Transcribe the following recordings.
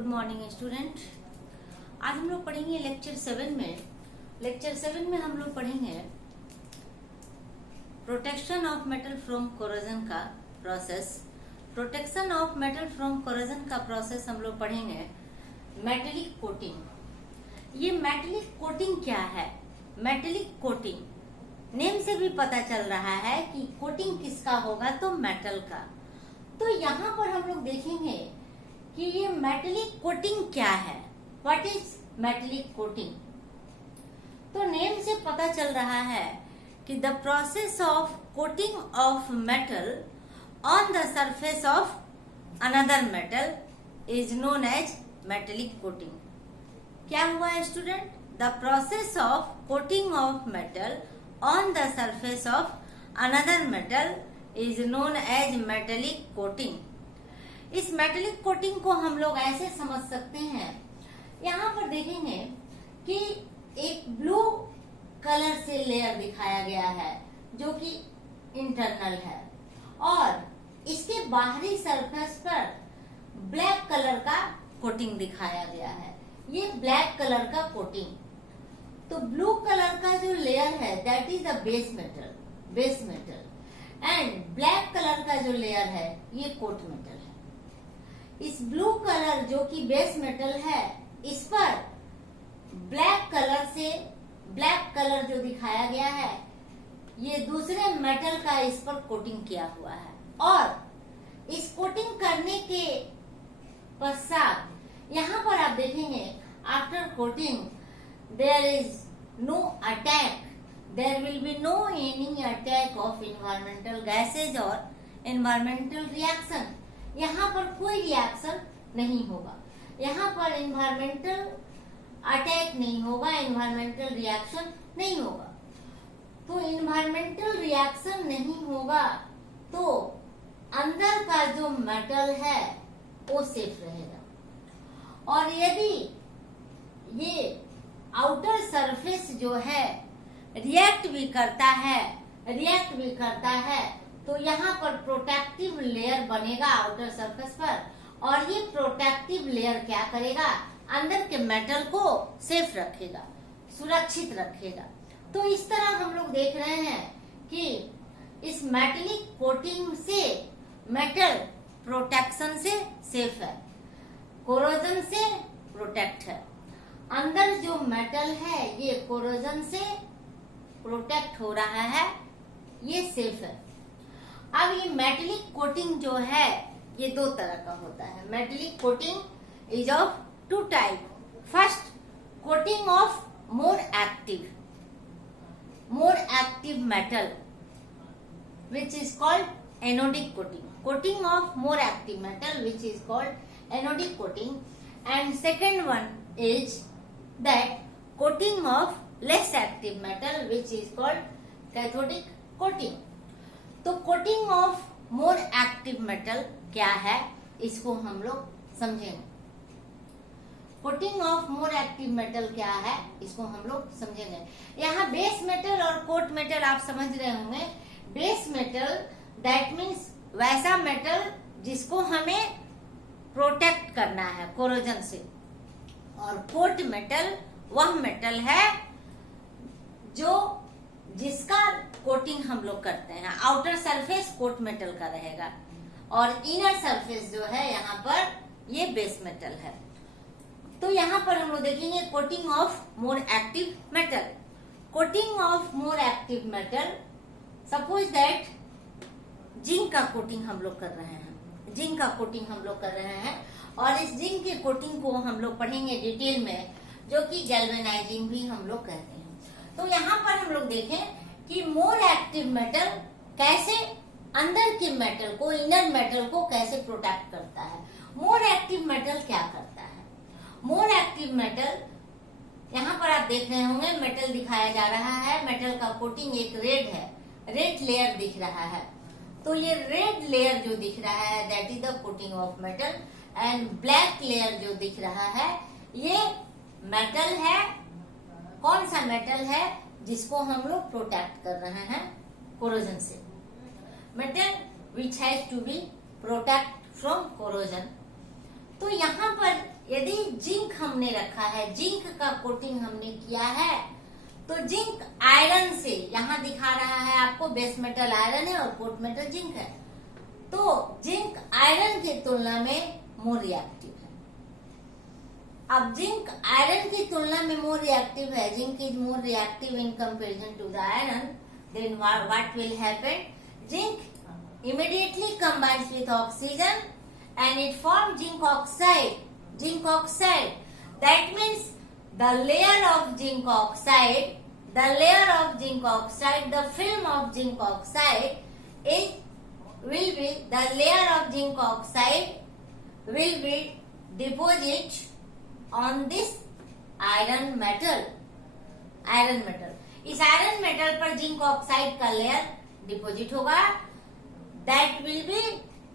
Good morning student. आज हम लोग पढ़ेंगे लेक्चर 7 में। लेक्चर 7 में हम लोग पढ़ेंगे protection of metal from corrosion का process. Protection of metal from corrosion का प्रोसेस हम लोग पढ़ेंगे मेटेलिक कोटिंग। ये मेटेलिक कोटिंग क्या है? मेटेलिक कोटिंग नेम से भी पता चल रहा है कि कोटिंग किसका होगा, तो मेटल का। तो यहाँ पर हम लोग देखेंगे कि ये मेटेलिक कोटिंग क्या है। What is metallic coating? तो नेम से पता चल रहा है कि the process of coating of metal on the surface of another metal is known as metallic coating. क्या हुआ student? The process of coating of metal on the surface of another metal is known as metallic coating. इस metallic coating को हम लोग ऐसे समझ सकते हैं, यहाँ पर देखेंगे कि एक ब्लू कलर से लेयर दिखाया गया है जो कि इंटरनल है, और इसके बाहरी सरफेस पर ब्लैक कलर का कोटिंग दिखाया गया है। ये ब्लैक कलर का कोटिंग। तो ब्लू कलर का जो लेयर है that is the base metal, and black colour का जो लेयर है ये कोट मेटल है। इस ब्लू कलर जो कि बेस मेटल है, इस पर ब्लैक कलर जो दिखाया गया है ये दूसरे मेटल का इस पर कोटिंग किया हुआ है। और इस कोटिंग करने के पश्चात यहाँ पर आप देखेंगे after coating there is no attack, there will be no any attack of environmental gases or environmental reaction। यहाँ पर कोई रिएक्शन नहीं होगा, यहाँ पर environmental अटैक नहीं होगा, environmental रिएक्शन नहीं होगा। तो environmental रिएक्शन नहीं होगा तो अंदर का जो मेटल है वो सेफ रहेगा। और यदि ये आउटर सरफेस जो है रिएक्ट भी करता है तो यहाँ पर प्रोटेक्टिव लेयर बनेगा आउटर सरफेस पर, और ये प्रोटेक्टिव लेयर क्या करेगा? अंदर के मेटल को सेफ रखेगा, सुरक्षित रखेगा। तो इस तरह हम लोग देख रहे हैं कि इस मेटेलिक कोटिंग से मेटल प्रोटेक्शन से सेफ है, कोरोजन से प्रोटेक्ट है। अंदर जो मेटल है ये कोरोजन से प्रोटेक्ट हो रहा है, ये सेफ है। अब ये मेटेलिक कोटिंग जो है ये दो तरह का होता है। Metallic coating is of two type. First, coating of more active metal which is called anodic coating. Coating of more active metal which is called anodic coating. And second one is that coating of less active metal which is called cathodic coating. तो coating of more active metal क्या है इसको हम लोग समझेंगे। Coating of more active metal क्या है इसको हम लोग समझेंगे। यहाँ बेस मेटल और कोट मेटल आप समझ रहे होंगे। बेस मेटल दैट मीन्स वैसा मेटल जिसको हमें प्रोटेक्ट करना है कोरोजन से, और कोट मेटल वह मेटल है जिसका कोटिंग हम लोग करते हैं। आउटर सरफेस कोट मेटल का रहेगा और इनर सरफेस जो है यहाँ पर ये बेस मेटल है। तो यहाँ पर हम लोग देखेंगे coating of more active metal. Coating of more active metal, suppose that zinc का कोटिंग हम लोग कर रहे हैं, जिंक का कोटिंग हम लोग कर रहे हैं, और इस जिंक के कोटिंग को हम लोग पढ़ेंगे डिटेल में, जो कि गैल्वेनाइजिंग भी हम लोग कहते हैं। तो यहाँ पर हम लोग देखें कि मोर एक्टिव मेटल कैसे अंदर के मेटल को, इनर मेटल को कैसे प्रोटेक्ट करता है। मोर एक्टिव मेटल क्या करता है? मोर एक्टिव मेटल, यहाँ पर आप देख रहे होंगे मेटल दिखाया जा रहा है। मेटल का कोटिंग एक रेड है, रेड लेयर दिख रहा है। तो ये रेड लेयर जो दिख रहा है that is the coating of metal, and black layer जो दिख रहा है ये मेटल है। कौन सा मेटल है? जिसको हम लोग प्रोटेक्ट कर रहे हैं कोरोजन से। Metal which has to be protect from corrosion. तो यहाँ पर यदि जिंक हमने रखा है, जिंक का कोटिंग हमने किया है, तो जिंक आयरन से, यहाँ दिखा रहा है आपको बेस मेटल आयरन है और कोट मेटल जिंक है, तो जिंक आयरन की तुलना में मोर रिएक्टिव है। अब जिंक आयरन की तुलना में मोर रिएक्टिव है, zinc is more reactive in comparison to the iron, then what will happen, zinc immediately combines with oxygen and it forms zinc oxide. Zinc oxide. That means the layer of zinc oxide, the film of zinc oxide will be deposit on this iron metal. इस iron metal पर zinc oxide का layer deposit होगा. That will be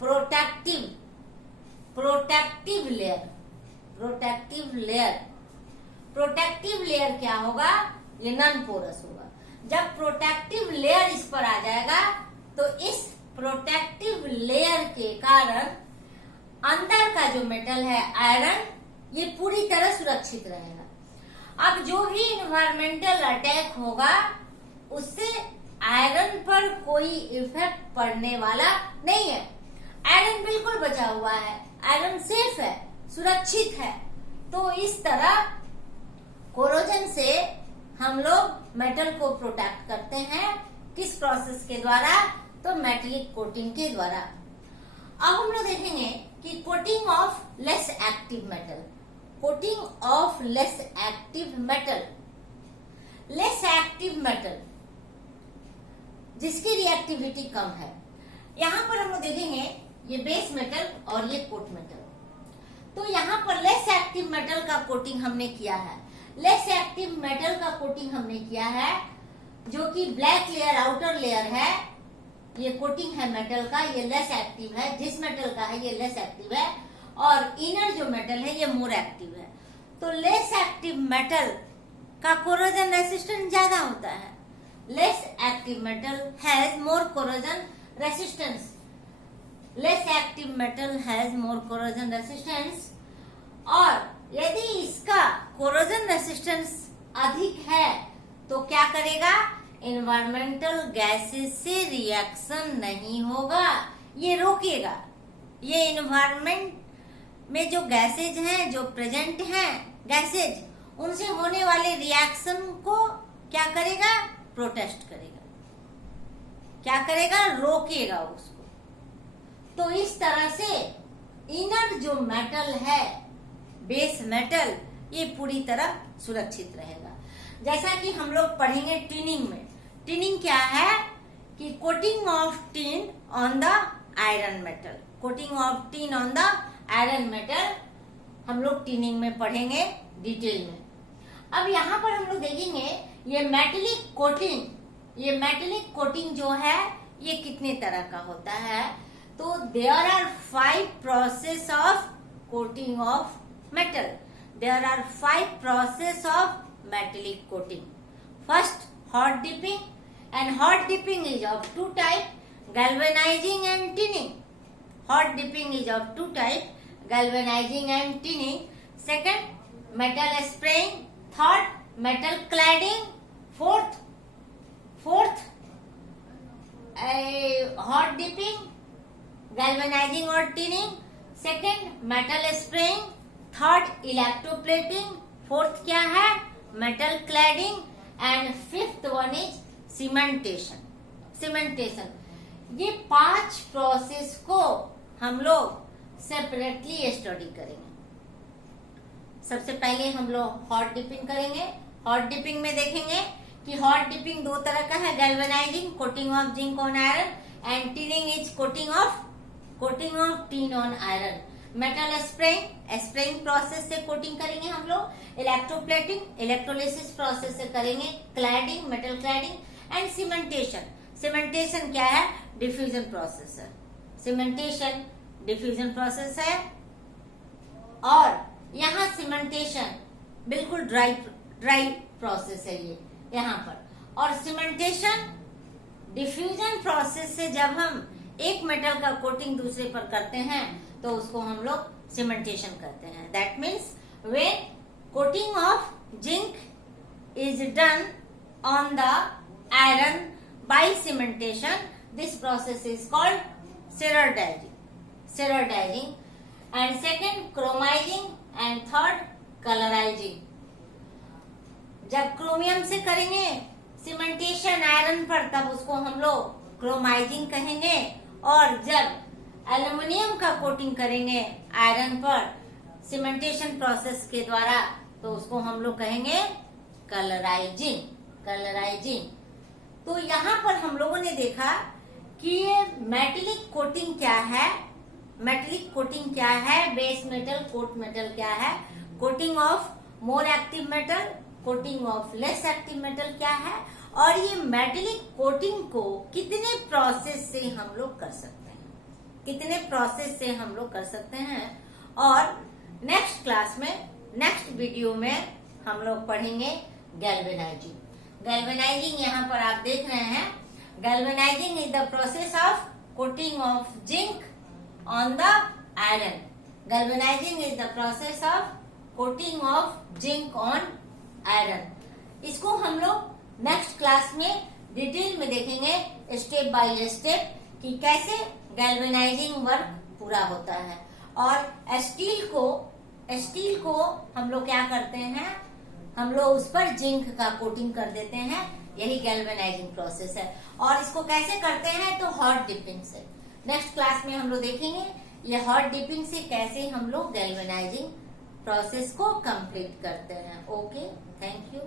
protective layer. Protective layer क्या होगा? ये non porous होगा. जब protective layer इस पर आ जाएगा तो इस प्रोटेक्टिव लेयर के कारण अंदर का जो मेटल है आयरन, ये पूरी तरह सुरक्षित रहेगा. अब जो भी इन्वायरमेंटल अटैक होगा उससे आयरन पर कोई इफेक्ट पड़ने वाला नहीं है. आयरन बिल्कुल बचा हुआ है, आयरन सेफ है, सुरक्षित है. तो इस तरह कोरोजन से हम लोग मेटल को प्रोटेक्ट करते हैं. किस प्रोसेस के द्वारा? तो मेटेलिक कोटिंग के द्वारा. अब हम लोग देखेंगे कि coating of less active metal. Less active metal जिसकी रिएक्टिविटी कम है. यहाँ पर हम लोग देखेंगे ये बेस मेटल और ये कोट मेटल. तो यहाँ पर लेस एक्टिव मेटल का कोटिंग हमने किया है. लेस एक्टिव मेटल का कोटिंग हमने किया है जो कि ब्लैक लेयर आउटर लेयर है, ये कोटिंग है मेटल का, ये लेस एक्टिव है. जिस मेटल का है ये लेस एक्टिव है और इनर जो मेटल है ये मोर एक्टिव है. तो लेस एक्टिव मेटल का कोरोजन रेसिस्टेंस ज्यादा होता है. Less active metal has more corrosion resistance. और यदि इसका कोरोजन रेसिस्टेंस अधिक है तो क्या करेगा? एनवायरमेंटल गैसेस से रिएक्शन नहीं होगा, ये रोकेगा. ये एनवायरमेंट में जो गैसेज हैं, जो प्रेजेंट हैं गैसेज, उनसे होने वाले रिएक्शन को क्या करेगा? प्रोटेस्ट करेगा. क्या करेगा? रोकेगा उसको. तो इस तरह से इनर जो मेटल है, बेस मेटल, ये पूरी तरह सुरक्षित रहेगा. जैसा कि हम लोग पढ़ेंगे टिनिंग में. टिनिंग क्या है? कि coating of tin on the iron metal. Coating of tin on the iron metal हम लोग टिनिंग में पढ़ेंगे डिटेल में. अब यहाँ पर हम लोग देखेंगे ये मेटेलिक कोटिंग जो है ये कितने तरह का होता है. तो there are 5 process of coating of metal. There are 5 process of metallic coating. First, hot dipping. And hot dipping is of 2 type, galvanizing and tinning. Hot dipping is of 2 type, galvanizing and tinning. Second, metal spraying. Third, metal cladding. Fourth, hot dipping, galvanizing or tinning. Second, metal spraying. Third, electroplating. Fourth क्या है? Metal cladding. And fifth one is cementation. ये 5 process को हम लोग separately study करेंगे. सबसे पहले हम लोग हॉट डिपिंग करेंगे. हॉट डिपिंग में देखेंगे कि हॉट डिपिंग 2 तरह का है, galvanising, coating of zinc on iron, and tinning is coating of tin on iron. Metal spraying process से कोटिंग करेंगे हम लोग. इलेक्ट्रोप्लेटिंग, इलेक्ट्रोलिसिस प्रोसेस से करेंगे. Cladding, metal cladding. And cementation क्या है? डिफ्यूजन प्रोसेस है. सीमेंटेशन डिफ्यूजन प्रोसेस है. और यहाँ सीमेंटेशन बिल्कुल ड्राई प्रोसेस है ये यहाँ पर. और सीमेंटेशन डिफ्यूजन प्रोसेस से जब हम एक मेटल का कोटिंग दूसरे पर करते हैं तो उसको हम लोग सीमेंटेशन करते हैं। That means when coating of zinc is done on the iron by cementation, this process is called ceradizing, and second chromizing and third colorizing। जब क्रोमियम से करेंगे सीमेंटेशन आयरन पर तब उसको हम लोग क्रोमाइजिंग कहेंगे, और जब एल्युमिनियम का कोटिंग करेंगे आयरन पर सीमेंटेशन प्रोसेस के द्वारा तो उसको हम लोग कहेंगे कलराइजिंग। तो यहाँ पर हम लोगों ने देखा कि ये मेटेलिक कोटिंग क्या है, मेटेलिक कोटिंग क्या है, बेस मेटल, कोट मेटल क्या है, coating of more active metal, coating of less active metal क्या है, और ये मेटेलिक कोटिंग को कितने प्रोसेस से हम लोग कर सकते हैं, कितने प्रोसेस से हम लोग कर सकते हैं। और नेक्स्ट क्लास में, नेक्स्ट वीडियो में हम लोग पढ़ेंगे गैल्वेनाइजिंग। गैल्वेनाइजिंग यहाँ पर आप देख रहे हैं, galvanising is the process of coating of zinc on the iron. Galvanising is the process of coating of zinc on iron. इसको हम लोग नेक्स्ट क्लास में डिटेल में देखेंगे, स्टेप बाय स्टेप, कि कैसे गैल्वेनाइजिंग वर्क पूरा होता है। और स्टील को हम लोग क्या करते हैं, हम लोग उस पर जिंक का कोटिंग कर देते हैं, यही गैल्वेनाइजिंग प्रोसेस है। और इसको कैसे करते हैं, तो हॉट डिपिंग से। नेक्स्ट क्लास में हम लोग देखेंगे ये हॉट डिपिंग से कैसे हम लोग गैल्वेनाइजिंग प्रोसेस को कंप्लीट करते हैं। Okay, thank you.